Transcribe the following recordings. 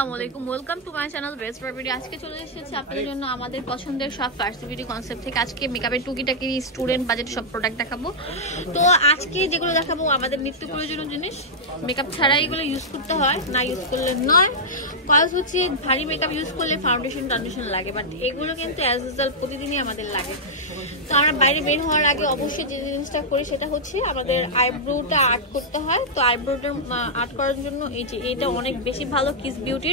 আসসালামু আলাইকুম, welcome to my channel best video. আজকে চলে এসেছি আপনাদের জন্য আমাদের পছন্দের সব ফার্স্ট বিউটি কনসেপ্ট থেকে। আজকে মেকআপের টুকিটাকি স্টুডেন্ট বাজেট সব প্রোডাক্ট দেখাবো। তো আজকে যেগুলো দেখাবো আমাদের নিত্য প্রয়োজনীয় জিনিস, মেকআপ ছাড়া এগুলো ইউজ করতে হয়, না ইউজ করলে নয়। কজ হচ্ছে ভারী মেকআপ ইউজ করলে ফাউন্ডেশন টাউন্ডেশন লাগে, বাট এগুলো কিন্তু অ্যাজ ইউজুয়াল প্রতিদিনই আমাদের লাগে। তো আমরা বাইরে বের হওয়ার আগে অবশ্যই যে জিনিসটা করি সেটা হচ্ছে আমাদের আইব্রোটা আর্ট করতে হয়। তো আইব্রোটা আর্ট করার জন্য এই যে এটা অনেক বেশি ভালো, কিস বিউটির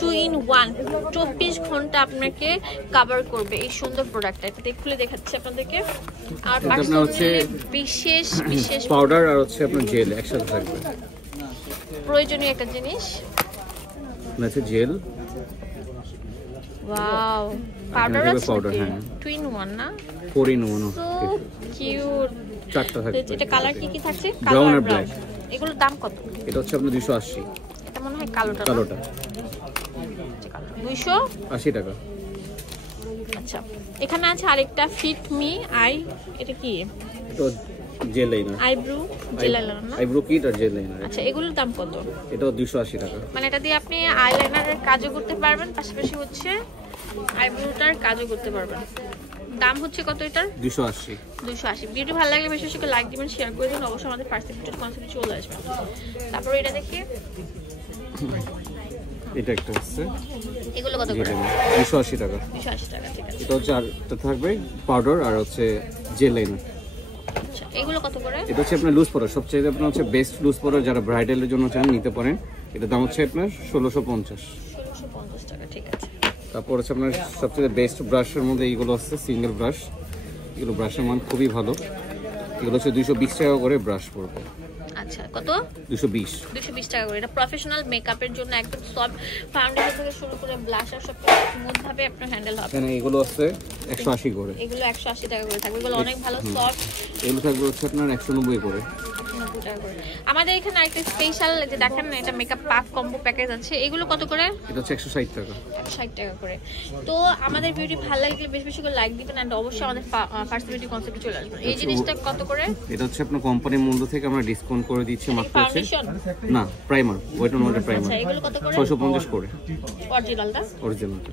2-in-1 24 ঘন্টা আপনাকে কভার করবে এই সুন্দর প্রোডাক্টটা। এটা খুলে দেখাচ্ছি আপনাদেরকে। আর পাশে হচ্ছে বিশেষ বিশেষ পাউডার আর হচ্ছে আপনার জেল একসাথে থাকবে, প্রয়োজনীয় একটা জিনিস। আছে জেল, ওয়াও, পাউডার আছে পাউডার, হ্যাঁ 2-in-1 না, 4-in-1 সো কিউট। চারটা থাকবে। এটা কালার কি কি থাকছে? ব্রাউন আর ব্ল্যাক। এগুলোর দাম কত? এটা হচ্ছে আপনার 280। এটা মনে হয় কালোটা। 280 টাকা। আচ্ছা, এখানে আছে আরেকটা ফিট মি আই, এটা কি? এটা gel liner, eyebrow gel liner না, আইব্রো কিট আর জেল লাইনার। আচ্ছা, এগুলোর দাম কত? এটা 280 টাকা। মানে এটা দিয়ে আপনি আইলাইনারের কাজও করতে পারবেন, পাশাপাশি হচ্ছে আইব্রোটার কাজও করতে পারবেন। দাম হচ্ছে কত এটার? 280। ভিডিও ভালো লাগলে বেশি বেশি করে লাইক দিবেন, শেয়ার করে দিন, অবশ্যই আমাদের ফার্স্ট ভিডিওর কনসেপ্টে চলে আসবেন। তারপর এটা দেখি, এটা একটা আছে, এগুলো কত করে? 280 টাকা। 280 টাকা, ঠিক আছে। এটা হচ্ছে আরটা থাকবে পাউডার আর হচ্ছে জেল লাইনার। আচ্ছা, এগুলো কত করে? এটা হচ্ছে আপনার লুজ পাউডার, সবচেয়ে আপনার হচ্ছে বেস্ট লুজ পাউডার, যারা ব্রাইডালের জন্য চান নিতে পারেন। এটা দাম হচ্ছে আপনার 1650 টাকা, ঠিক আছে। তারপর হচ্ছে আপনার সবচেয়ে বেস্ট ব্রাশের মধ্যে এইগুলো আছে, সিঙ্গেল ব্রাশ। এগুলো ব্রাশের মান খুবই ভালো। এগুলো হচ্ছে 220 টাকা করে ব্রাশ পড়বে। আচ্ছা, কত? 220 টাকা করে। এটা প্রফেশনাল মেকআপের জন্য একদম সফট, ফাউন্ডেশন থেকে শুরু করে ব্লাশার সব স্মুথ ভাবে আপনার হ্যান্ডেল হবে। এখানে এগুলো আছে 180 করে। এগুলো 180 টাকা করে থাকবে। এগুলো অনেক ভালো সফট। এগুলো থাকবে হচ্ছে আপনার 190 করে। আমাদের এখানে আরেকটা স্পেশাল যে দেখেন না, এটা মেকআপ পাফ কম্বো প্যাকেজ আছে। এগুলো কত করে? এটা হচ্ছে 160 টাকা। 160 টাকা করে। তো আমাদের ভিডিও ভালো লাগলে বেশি বেশি করে লাইক দিবেন, এন্ড অবশ্যই আমাদের ফার্স্ট ভিডিও কনসেপ্টে চলে আসবেন। এই জিনিসটা কত করে? এটা হচ্ছে আপনার কোম্পানির মূল্য থেকে আমরা ডিসকাউন্ট করে দিচ্ছি মাত্র হচ্ছে না primer, wet on water primer. আচ্ছা, এগুলো কত করে? 650 করে অরিজিনালটা।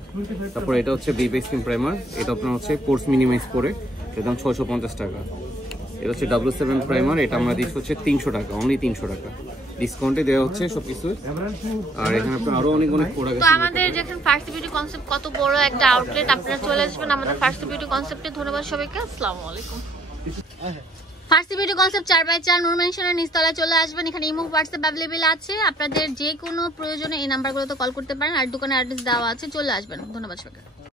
তারপর এটা হচ্ছে বিবি স্কিন প্রাইমার, এটা আপনার হচ্ছে পোর্স মিনিমাইজ করে, এর দাম 650 টাকা। এটা হচ্ছে W7 প্রাইমার, এটা আমরা দিচ্ছি হচ্ছে 300 টাকা, অনলি 300 টাকা ডিসকাউন্টে দেওয়া হচ্ছে সবকিছু। আর এখানে আপনার আরো অনেক প্রোডাক্ট। তো আমাদের যেখানে ফার্স্ট বিউটি কনসেপ্ট কত বড় একটা আউটলেট, আপনারা চলে আসবেন আমাদের ফার্স্ট বিউটি কনসেপ্টে। ধন্যবাদ সবাইকে, আসসালামু আলাইকুম। ফার্স্ট বিউটি কনসেপ্ট 4x4 নূর মেনশনের নিচতলায় চলে আসবেন। এখানে ইমো, হোয়াটসঅ্যাপ অ্যাভেলেবেল আছে। আপনাদের যে কোনো প্রয়োজনে এই নাম্বারগুলোতে কল করতে পারেন, আর দোকানে অ্যাড্রেস দেওয়া আছে, চলে আসবেন। ধন্যবাদ সবাইকে।